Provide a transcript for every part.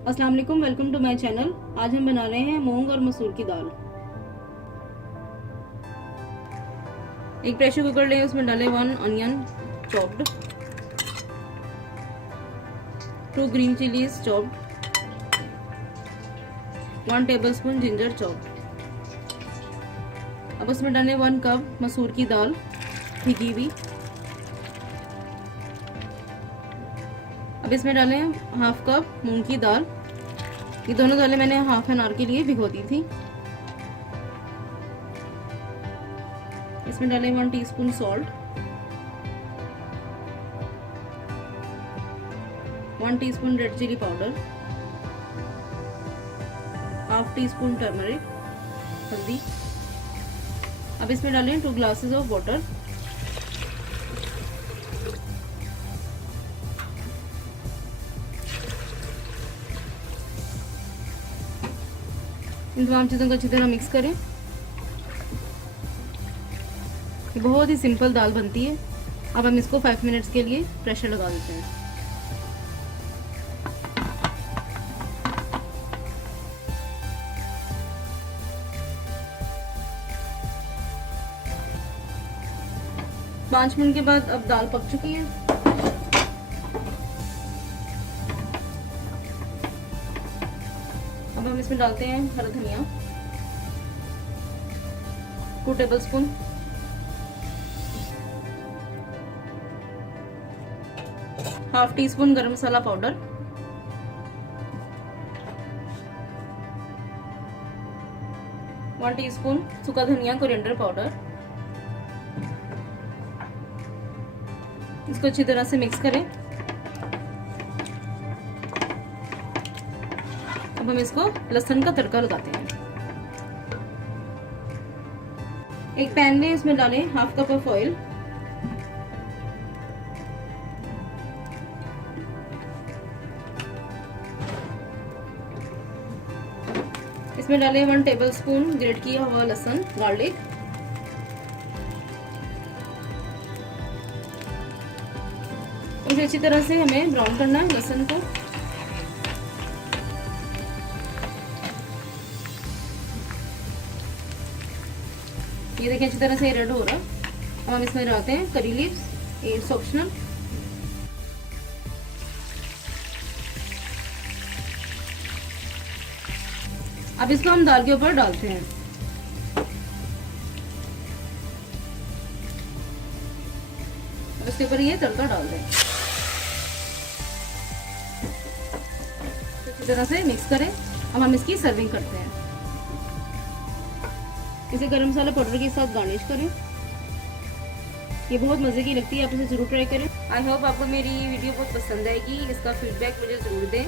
अस्सलाम वालेकुम, welcome to my channel. आज हम बना रहे हैं मूंग और मसूर की दाल। एक प्रेशर कुकर लें, उसमें डालें 1 onion chopped, 2 green chillies chopped, 1 tablespoon ginger chopped. अब उसमें डालें 1 कप मसूर की दाल भिगी हुई। अब इसमें डालें हाफ कप मूंग की दाल। ये दोनों दालें मैंने हाफ एन आवर के लिए भिगो दी थी। इसमें डालें 1 teaspoon salt, 1 teaspoon red chilli powder, half teaspoon turmeric हल्दी। अब इसमें डालें 2 ग्लासेस ऑफ वाटर। इन तमाम चीज़ों को अच्छी तरह मिक्स करें। ये बहुत ही सिंपल दाल बनती है। अब हम इसको 5 मिनट्स के लिए प्रेशर लगा देते हैं। पाँच मिनट के बाद अब दाल पक चुकी है। अब हम इसमें डालते हैं हरा धनिया, 2 टेबलस्पून, हाफ टी स्पून गरम मसाला पाउडर, 1 टीस्पून सूखा धनिया कोरिएंडर पाउडर। इसको अच्छी तरह से मिक्स करें। अब हम इसको लहसुन का तड़का लगाते हैं। एक पैन में इसमें डालें हाफ कप ऑफ ऑयल, इसमें डालें 1 टेबलस्पून ग्रेट किया हुआ लहसुन गार्लिक। इसे अच्छी तरह से हमें ब्राउन करना है लहसुन को। ये देखिए अच्छी तरह से रेड हो रहा है। अब हम इसमें डालते हैं करी लीव्स, इट्स ऑप्शनल। अब इसको हम दाल के ऊपर डालते हैं। अब इसके ऊपर ये तड़का डाल दें। अच्छी तरह से मिक्स करें। अब हम इसकी सर्विंग करते हैं। इसे गरम मसाला पाउडर के साथ गार्निश करें। ये बहुत मज़े की लगती है, आप इसे ज़रूर ट्राई करें। आई होप आपको मेरी वीडियो बहुत पसंद आएगी। इसका फीडबैक मुझे ज़रूर दें।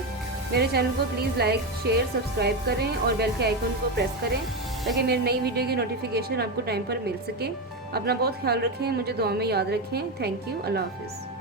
मेरे चैनल को प्लीज़ लाइक शेयर सब्सक्राइब करें और बेल के आइकन को प्रेस करें ताकि मेरी नई वीडियो की नोटिफिकेशन आपको टाइम पर मिल सके। अपना बहुत ख्याल रखें, मुझे दुआ में याद रखें। थैंक यू, अल्लाह हाफिज़।